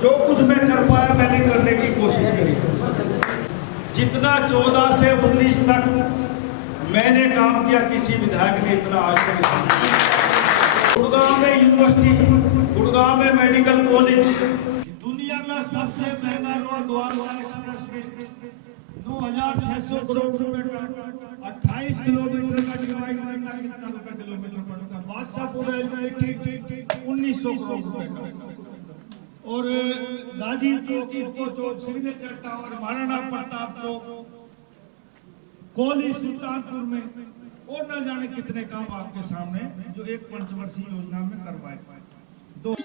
जो कुछ मैं कर पाया मैंने करने की कोशिश करी। जितना 14 से 19 तक मैंने काम किया किसी विधायक ने इतना आज तक नहीं। गुड़गांव में यूनिवर्सिटी, गुड़गांव में मेडिकल कॉलेज, दुनिया का सबसे महंगा रोड द्वारका एक्सप्रेस में 9,600 करोड़ रुपए का 28 किलोमीटर का डिवाइड करना कितना रुपए किलोमीटर पड़ता है? बादशाहपुर रेलवे ठीक 1900 करोड़ रुपए का। और गाजी चौक, इफ्को चौक, सिग्नेचर टावर, महाराणा प्रताप चौक, कोहली सुल्तानपुर में और न जाने कितने काम आपके सामने जो एक पंचवर्षीय योजना में करवाए।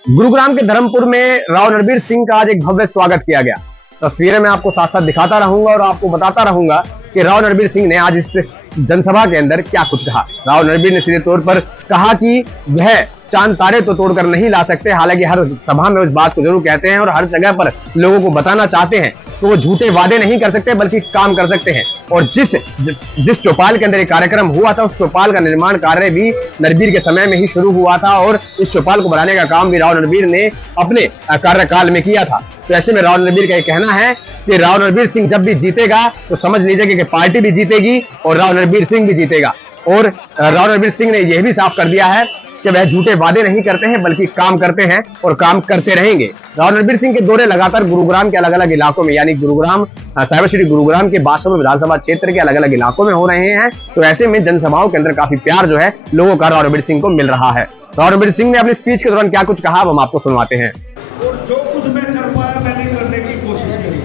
गुरुग्राम के धर्मपुर में राव रणबीर सिंह का आज एक भव्य स्वागत किया गया। तस्वीरें मैं आपको साथ साथ दिखाता रहूंगा और आपको बताता रहूंगा कि राव रणबीर सिंह ने आज इस जनसभा के अंदर क्या कुछ कहा। राव रणबीर ने सीधे तौर पर कहा कि वह चांद तारे तो तोड़कर नहीं ला सकते, हालांकि हर सभा में उस बात को जरूर कहते हैं और हर जगह पर लोगों को बताना चाहते हैं तो वो झूठे वादे नहीं कर सकते बल्कि काम कर सकते हैं। और जिस चौपाल के अंदर एक कार्यक्रम हुआ था उस चौपाल का निर्माण कार्य भी रणबीर के समय में ही शुरू हुआ था और इस चौपाल को बनाने का काम भी राव रणबीर ने अपने कार्यकाल में किया था। तो ऐसे में राव रणबीर का ये कहना है कि राव रणबीर सिंह जब भी जीतेगा तो समझ लीजिए कि पार्टी भी जीतेगी और राव रणबीर सिंह भी जीतेगा। और राव रणबीर सिंह ने यह भी साफ कर दिया है कि वह झूठे वादे नहीं करते हैं बल्कि काम करते हैं और काम करते रहेंगे। राव रणबीर सिंह के दौरे लगातार गुरुग्राम के अलग अलग इलाकों में यानी गुरुग्राम साइबर सिटी गुरुग्राम के बादशाहपुर विधानसभा क्षेत्र के अलग अलग इलाकों में हो रहे हैं। तो ऐसे में जनसभाओं के अंदर काफी प्यार जो है लोगों का राव रणबीर सिंह को मिल रहा है। राव रणबीर सिंह ने अपनी स्पीच के दौरान क्या कुछ कहा हम आपको सुनवाते हैं। और जो कुछ मैं कर पाया मैंने करने की कोशिश करी।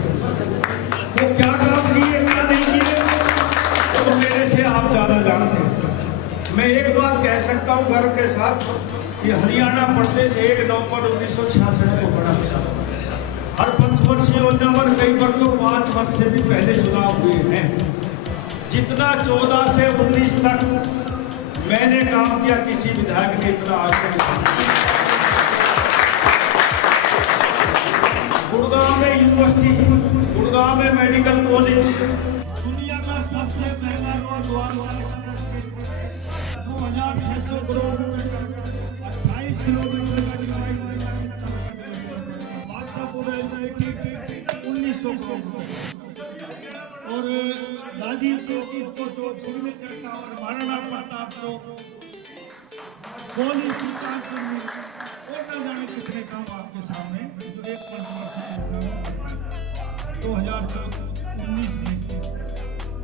तो क्या काम किए क्या नहीं किए तो मेरे से आप ज्यादा जानते हैं। मैं एक बात कह सकता हूं गर्व के साथ कि हरियाणा प्रदेश 1 नवंबर 1966 को बना। हर पंचवर्षीय योजना पर कई बार तो 5 वर्ष से भी पहले चुनाव हुए हैं। जितना 14 से 19 तक मैंने काम किया किसी विधायक ने इतना आज तक नहीं। गुड़गांव में यूनिवर्सिटी, गुड़गांव में मेडिकल कॉलेज, दुनिया का सबसे महंगा रोड द्वारका एक्सप्रेस में 9,600 करोड़ रुपए का 28 किलोमीटर का डिवाइड बादशाहपुर रेलवे ठीक 1900 करोड़ रुपए। और गाजी चौक, इफ्को चौक, सिग्नेचर टावर, महाराणा प्रताप चौक, कोहली सुल्तानपुर में और न जाने कितने काम आपके सामने जो एक पंचवर्षीय 2019 में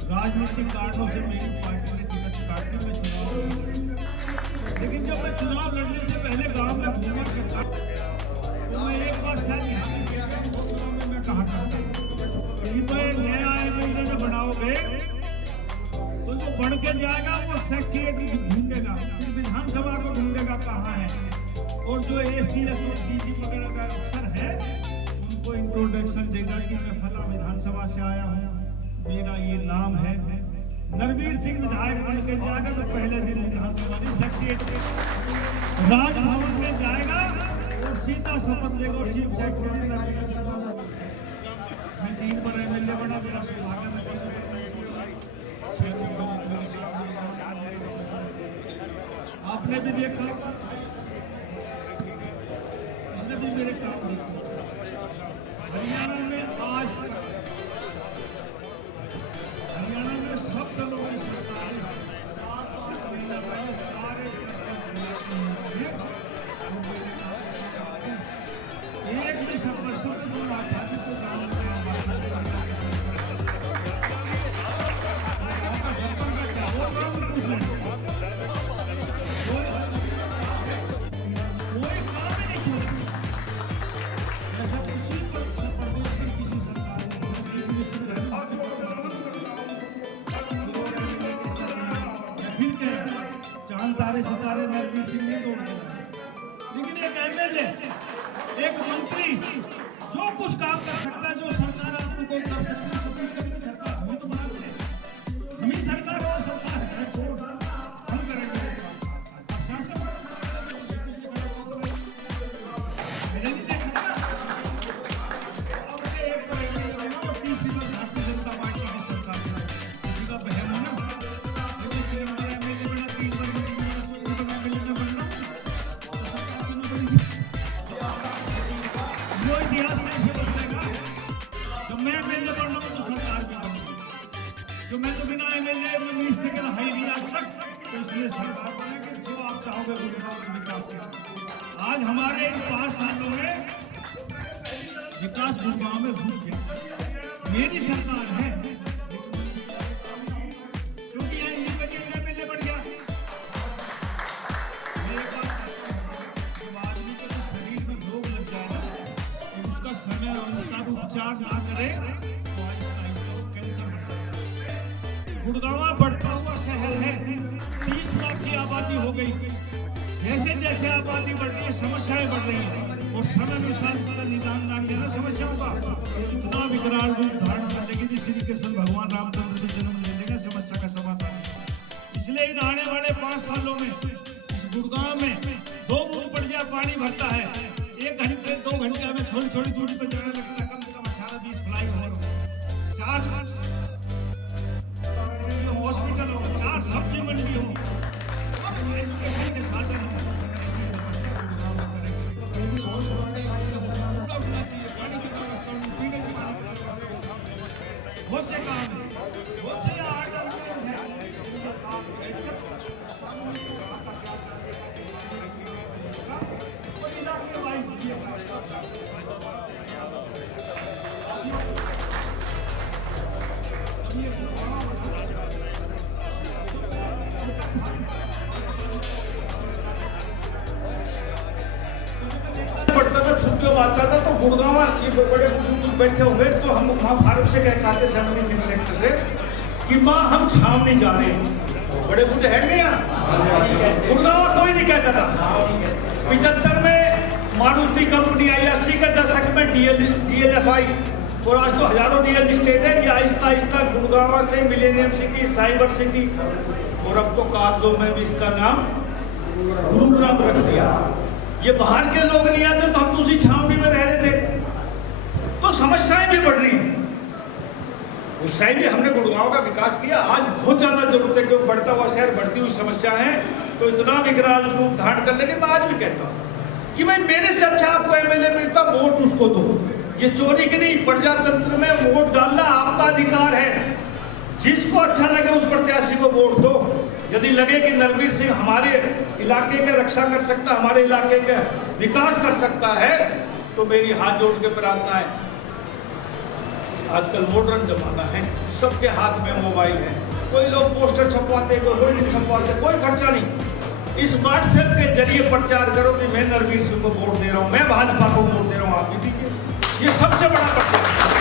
राजनीतिक कारणों से मेरी पार्टी ने टिकट काट दी। मैं चुनाव लड़ा, लेकिन जब मैं चुनाव लड़ने से पहले गांव में घूमा करता तो मैं एक बात शायद ध्यान किया में मैं कहा करता नया एमएलए जो बनाओगे तो जो बढ़ के जाएगा वो सेक्रेटरी ढूंढेगा, फिर विधानसभा को ढूंढेगा कहाँ है, और जो एसीएस और डीजी वगैरह का अफसर है उनको इंट्रोडक्शन देगा कि मैं फला विधानसभा से आया हूँ, मेरा ये नाम है। रणबीर सिंह विधायक बन के जाएगा तो पहले दिन विधानसभा सेक्रेटरी राजभवन में जाएगा और सीधा शपथ लेगा और चीफ सेक्रेटरी मैं 3 बार एमएलए बना, मेरा सौभाग्य में आपने भी देखा, इसने भी मेरे काम देखा। हरियाणा में आज हरियाणा में सब दलों की सरकार 4-5 महीने पहले सारे सरपंच एक भी सरपंच सब तो आजादी को काम तारे सितारे रणबीर सिंह नहीं तोड़ते, लेकिन एक एमएलए, एक मंत्री जो कुछ काम कर सकता है, जो सरकार आपको कोई कर सकती है, सरकार हमें तो बना दे, हम ही सरकार और सरकार है तो हम करेंगे। शासन मैंने नहीं देखा ना, अब एक और तीसरी बार भारतीय जनता पार्टी की सरकार है, किसी का बहन है ना, वो इतिहास कैसे बदलेगा? जब मैं एमएलए बन रहा हूँ तो सरकार भी बन रही है। जो मैं तो बिना एमएलए मिनिस्टर के रहा ही नहीं आज तक, तो इसलिए सरकार बनेगी जो आप चाहोगे गुरुग्राम के विकास के। आज हमारे इन 5 सालों में विकास गुरुग्राम में रुक गया। मेरी सरकार है क्योंकि यहाँ ये बजट एमएलए बढ़ गया। समय अनुसार उपचार ना करे तो आहिस्ता आहिस्ता कैंसर बढ़ जाता है। गुड़गांव बढ़ता हुआ शहर है, 30 लाख की आबादी हो गई। जैसे जैसे आबादी बढ़ रही है समस्याएं बढ़ रही हैं और समय अनुसार इसका निदान ना किया ना समस्याओं का इतना विकराल रूप धारण कर लेगी कि श्री कृष्ण भगवान रामचंद्र भी जन्म ले लेंगे समस्या का समाधान। इसलिए इन आने वाले 5 सालों में इस गुड़गांव में 2 बूंद पड़ जाए पानी भरता है, 1 घंटे 2 घंटे हमें थोड़ी थोड़ी दूरी पर जाना लगता है। कम से कम 18-20 फ्लाईओवर हो, 4 हॉस्पिटल हो, 4 सब्जी मंडी हो, एजुकेशन के साधन हो। ऐसी व्यवस्था गुड़गांव में करेंगे। उठना चाहिए, पानी की व्यवस्था, पीने के पानी की व्यवस्था, बहुत से काम है, बहुत से आर्डर हैं उनके साथ बैठकर इलाके वाइज पढ़ता था, छुट्टियों में आता था तो गुड़गांव ये बड़े बुजुर्ग बैठे हुए तो हम वहाँ फार्म से कहते 73 सेक्टर से कि माँ हम छावनी जा रहे हैं। बड़े बूढ़े हैं नहीं यहाँ, गुड़गांव कोई नहीं कहता था। 75 में मारुति कंपनी आई, 80 के दशक में DLF आई और आज तो हजारों रियल इस्टेट है। ये आहिस्ता आहिस्ता गुड़गांव से मिलेनियम सिटी, साइबर सिटी और अब तो कागजों में भी इसका नाम गुरुग्राम रख दिया। ये बाहर के लोग नहीं आते तो हम दूसरी छावनी में रह रहे थे, तो समस्याएं भी बढ़ रही हैं। उस टाइम भी हमने गुड़गांव का विकास किया। आज बहुत ज्यादा जरूरत है क्योंकि बढ़ता हुआ शहर, बढ़ती हुई समस्या है, तो इतना विकराल रूप धारण करने के मैं आज भी कहता हूँ कि भाई मेरे से अच्छा आपको एमएलए मिलता, वोट उसको दो। ये चोरी की नहीं, प्रजातंत्र में वोट डालना आपका अधिकार है। जिसको अच्छा लगे उस प्रत्याशी को वोट दो। यदि लगे कि नरवीर सिंह हमारे इलाके के रक्षा कर सकता, हमारे इलाके का विकास कर सकता है, तो मेरी हाथ जोड़ के प्रार्थना है। आजकल मॉडर्न जमाना है, सबके हाथ में मोबाइल है। कोई लोग पोस्टर छपवाते, कोई नहीं छपवाते, कोई खर्चा नहीं। इस व्हाट्सएप के जरिए प्रचार करो कि मैं नरवीर सिंह को वोट दे रहा हूँ, मैं भाजपा को वोट दे रहा हूँ, आप भी दीजिए। ये सबसे बड़ा प्रचार है,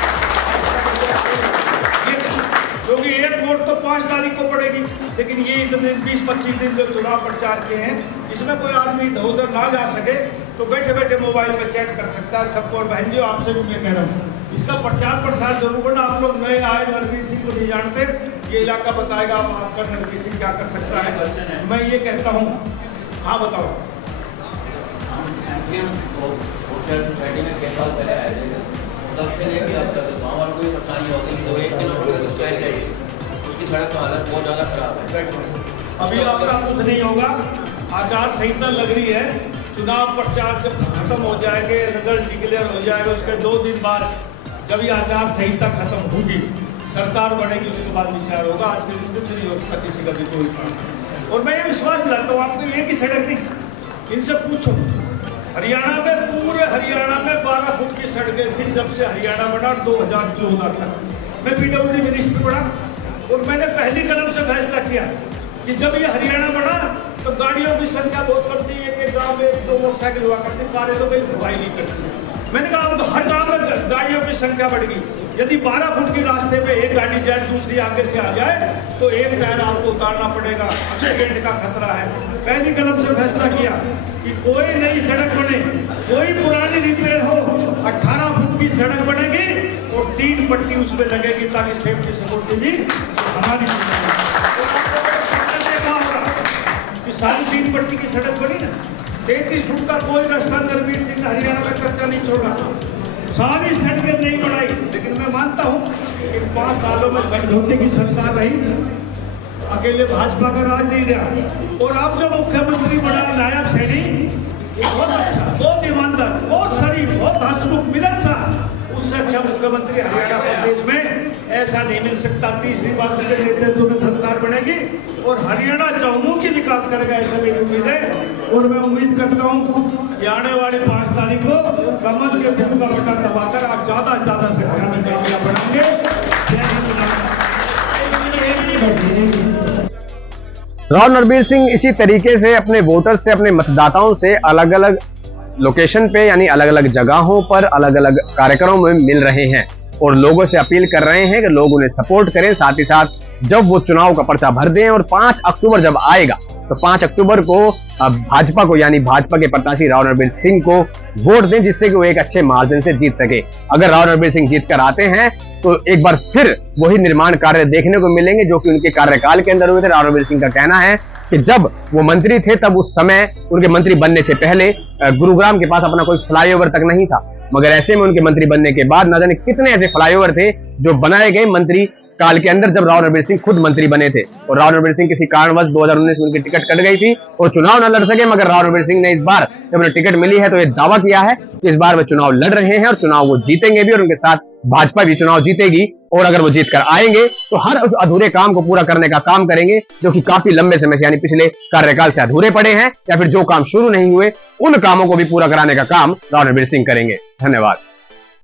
क्योंकि एक वोट तो 5 तारीख को पड़ेगी, लेकिन ये इतने 20-25 दिन जो चुनाव प्रचार के हैं, इसमें कोई आदमी इधर उधर ना जा सके तो बैठे बैठे मोबाइल में चैट कर सकता है सबको। और बहन जी आपसे भी मैं कह रहा हूँ, इसका प्रचार प्रसार जरूर करना। आप लोग नए आए, नरवीर सिंह को नहीं जानते, ये इलाका बताएगा आपका नरवीर सिंह क्या कर सकता है। मैं ये कहता हूँ, हाँ बताओ। अभी आपका कुछ नहीं होगा, आचार संहिता लग रही है, चुनाव प्रचार जब खत्म हो जाएंगे, रिजल्ट डिक्लेयर हो जाएगा, उसके 2 दिन बाद जब ये आचार संहिता खत्म होगी, सरकार बनेगी, उसके बाद विचार होगा। आज के दिन कुछ नहीं हो सकता किसी का भी कोई काम। और मैं ये विश्वास दिलाता हूँ आपको, एक ही सड़क नहीं, इनसे पूछो। हरियाणा में, पूरे हरियाणा में 12 फुट की सड़कें थी जब से हरियाणा बना 2014 तक। मैं PWD मिनिस्टर बना और मैंने पहली कदम से फैसला किया कि जब ये हरियाणा बना तो गाड़ियों की संख्या बहुत कम थी। एक गांव में 1-2 मोटरसाइकिल हुआ करती, कारें तो कोई धुलाई नहीं करती। मैंने कहा हर गांव में गाड़ियों की संख्या बढ़ गई। यदि 12 फुट की रास्ते पे एक गाड़ी जाए, दूसरी आगे से आ जाए तो एक टायर आपको उतारना पड़ेगा, एक्सीडेंट का खतरा है। पहली कदम से फैसला किया कि कोई नई सड़क बने, कोई पुरानी रिपेयर हो, 18 फुट की सड़क बनेगी और 3 पट्टी उसमें लगेगी ताकि सेफ्टी सिक्योरिटी भी हमारी कि सारी 3 पट्टी की सड़क बनी ना। 33 फुट का कोई रास्ता नरवीर सिंह हरियाणा में कच्चा नहीं छोड़ा, सारी सड़कें नहीं बढ़ाई। लेकिन मैं मानता हूँ कि 5 सालों में समझौते की सरकार रही, अकेले भाजपा का राज नहीं रहा। और अब जो मुख्यमंत्री बना नायब सैनी, ये बहुत अच्छा, बहुत ईमानदार, बहुत शरीफ, बहुत हंसमुख, मिलनसार, उससे अच्छा मुख्यमंत्री हरियाणा प्रदेश में ऐसा नहीं मिल सकता। तीसरी बार उसके नेतृत्व में सरकार बनेगी और हरियाणा चौमुखी विकास करेगा, ऐसा मेरी उम्मीद है। और मैं उम्मीद करता हूँ कि आने वाले 5 तारीख को कमल के फूल का बटन दबाकर आप ज्यादा से ज्यादा संख्या में गिनतियां बढ़ाएंगे। जय हिंद। राव नरबीर सिंह इसी तरीके से अपने वोटर से, अपने मतदाताओं से अलग अलग लोकेशन पे यानी अलग अलग जगहों पर अलग अलग कार्यक्रमों में मिल रहे हैं और लोगों से अपील कर रहे हैं कि लोग उन्हें सपोर्ट करें। साथ ही साथ जब वो चुनाव का पर्चा भर दें और 5 अक्टूबर जब आएगा तो 5 अक्टूबर को भाजपा को यानी भाजपा के प्रत्याशी राव नरबीर सिंह को वोट दें, जिससे कि वो एक अच्छे मार्जिन से जीत सके। अगर राव नरबीर सिंह जीत कर आते हैं तो एक बार फिर वही निर्माण कार्य देखने को मिलेंगे जो कि उनके कार्यकाल के अंदर हुए थे। राव नरबीर सिंह का कहना है कि जब वो मंत्री थे तब उस समय उनके मंत्री बनने से पहले गुरुग्राम के पास अपना कोई फ्लाईओवर तक नहीं था, मगर ऐसे में उनके मंत्री बनने के बाद न जाने कितने ऐसे फ्लाईओवर थे जो बनाए गए मंत्री काल के अंदर जब राव नरबीर सिंह खुद मंत्री बने थे। और राव नरबीर सिंह किसी कारणवश 2019 में उनकी टिकट कट गई थी और चुनाव न लड़ सके, मगर राव नरबीर सिंह ने इस बार जब उन्हें टिकट मिली है तो ये दावा किया है कि इस बार वे चुनाव लड़ रहे हैं और चुनाव वो जीतेंगे भी और उनके साथ भाजपा भी चुनाव जीतेगी। और अगर वो जीत कर आएंगे तो हर उस अधूरे काम को पूरा करने का काम करेंगे जो कि काफी लंबे समय से यानी पिछले कार्यकाल से अधूरे पड़े हैं, या फिर जो काम शुरू नहीं हुए उन कामों को भी पूरा कराने का काम राव नरबीर सिंह करेंगे। धन्यवाद।